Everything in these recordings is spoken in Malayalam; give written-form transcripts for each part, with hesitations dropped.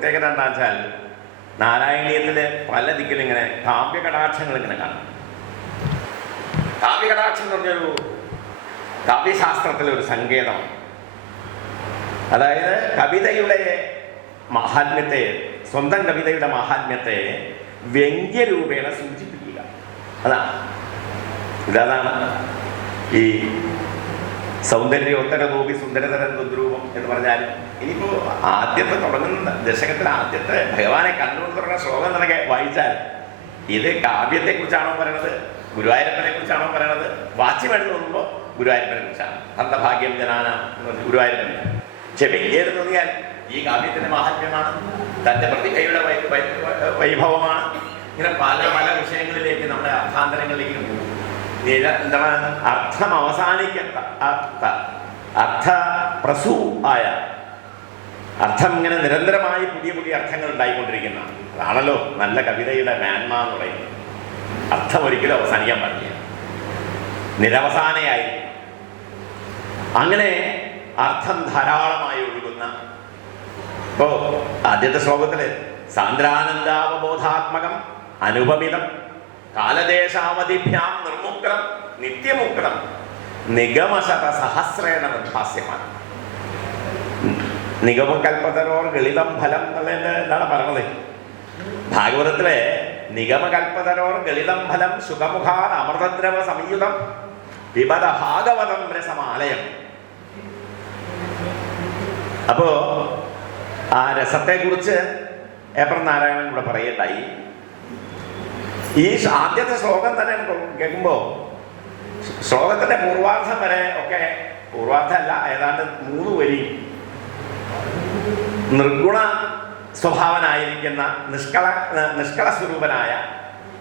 പ്രത്യേകത എന്താ വെച്ചാൽ നാരായണീയത്തില് പല ദിക്കിലും ഇങ്ങനെ കാവ്യകടാക്ഷങ്ങൾ ഇങ്ങനെ കാണും. കാവ്യകടാക്ഷം എന്ന് പറഞ്ഞൊരു കാവ്യശാസ്ത്രത്തിലെ ഒരു സങ്കേതമാണ്. അതായത് കവിതയുടെ മഹാത്മ്യത്തെ, സ്വന്തം കവിതയുടെ മഹാത്മ്യത്തെ വ്യംഗ്യരൂപേണ സൂചിപ്പിക്കുക. ഇതാണ് ഈ സൗന്ദര്യോത്തരതോപി സുന്ദരതരം തദ്രൂപം എന്ന് പറഞ്ഞാൽ. ഇനിയിപ്പോ ആദ്യത്തെ തുടങ്ങുന്ന ദശകത്തിൽ ആദ്യത്തെ ഭഗവാനെ കണ്ടുകൊണ്ട് തുടങ്ങുന്ന ശ്ലോകം തന്നെ വായിച്ചാൽ ഇത് കാവ്യത്തെ കുറിച്ചാണോ പറയണത്, ഗുരുവായൂരപ്പനെ കുറിച്ചാണോ പറയണത്? വാച്യമായിട്ട് തോന്നുമ്പോൾ ഗുരുവായൂരപ്പനെ കുറിച്ചാണ്. അർത്ഥഭാഗ്യം ജനാന എന്ന് പറഞ്ഞ ഗുരുവായൂരപ്പനെ. പക്ഷെ വ്യംഗ്യം തോന്നിയാൽ ഈ കാവ്യത്തിന്റെ മഹാത്മ്യമാണ്, തന്റെ പ്രതിഭയുടെ വൈഭവമാണ്. ഇങ്ങനെ പല പല വിഷയങ്ങളിലേക്ക് നമ്മുടെ അർത്ഥാന്തരങ്ങളിലേക്ക് പോകും. എന്താണ് അർത്ഥം അവസാനിക്കാത്ത അർത്ഥപ്രസൂ ആയ അർത്ഥം ഇങ്ങനെ നിരന്തരമായി പുതിയ പുതിയ അർത്ഥങ്ങൾ ഉണ്ടായിക്കൊണ്ടിരിക്കുന്ന അതാണല്ലോ നല്ല കവിതയുടെ മേന്മ എന്ന് പറയുന്നത്. അർത്ഥം ഒരിക്കലും അവസാനിക്കാൻ പാടില്ല, നിരവസാനയായി. അങ്ങനെ അർത്ഥം ധാരാളമായി ഒഴുകുന്ന. ഇപ്പോ ആദ്യത്തെ ശ്ലോകത്തില് സാന്ദ്രാനന്ദാവബോധാത്മകം അനുപമിതം കാലദേശാവധിഭ്യാം നിർമുക്തം നിത്യമുക്തം നിഗമശത സഹസ്രേണ നിർഭാസ്യമാണ്. നിഗമകൽപ്പതരോർ ഗളിതം ഫലം എന്നുള്ളതിന്റെ എന്താണ് പറഞ്ഞത്? ഭാഗവതത്തിലെ നിഗമകൽപ്പതരോർ ഗളിതം ഫലം സുഖമുഖാർ അമൃതദ്രവ സംയുതം വിപദ ഭാഗവതം രസമാലയം. അപ്പോ ആ രസത്തെ കുറിച്ച് ഏപ്രം നാരായണൻ ഇവിടെ പറയണ്ടായി. ഈ ആദ്യത്തെ ശ്ലോകം തന്നെ കേൾക്കുമ്പോ ശ്ലോകത്തിന്റെ പൂർവാർത്ഥം വരെ ഒക്കെ, പൂർവാർത്ഥമല്ല, ഏതാണ്ട് 3 വരി നിർഗുണ സ്വഭാവനായിരിക്കുന്ന നിഷ്കള സ്വരൂപനായ,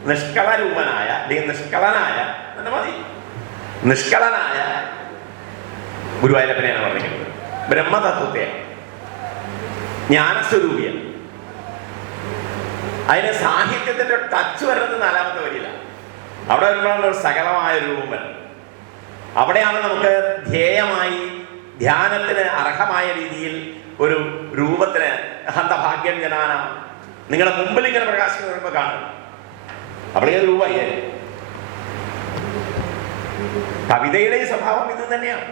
നിഷ്കളരൂപനായ അല്ലെങ്കിൽ നിഷ്കളനായ എന്ന് മതി, നിഷ്കളനായ ഗുരുവായൂരപ്പനെയാണ് പറഞ്ഞിരിക്കുന്നത്. ബ്രഹ്മതത്വത്തെ ജ്ഞാനസ്വരൂപിയാണ്. അതിന് സാഹിത്യത്തിന്റെ ടച്ച് വരുന്നത് 4ാമത്തെ വരിയിലാണ്. അവിടെ വരുമ്പോഴാണ് ഒരു സകലമായ രൂപം വരുന്നത്. അവിടെയാണ് നമുക്ക് ധ്യേയമായി ധ്യാനത്തിന് അർഹമായ രീതിയിൽ ഒരു രൂപത്തിന് ഹന്തഭാഗ്യം ജനാന നിങ്ങളുടെ മുമ്പിൽ ഇങ്ങനെ പ്രകാശിക്കുന്ന വരുമ്പോൾ കാണും. അവിടെ രൂപമായി കവിതയുടെ സ്വഭാവം ഇത് തന്നെയാണ്.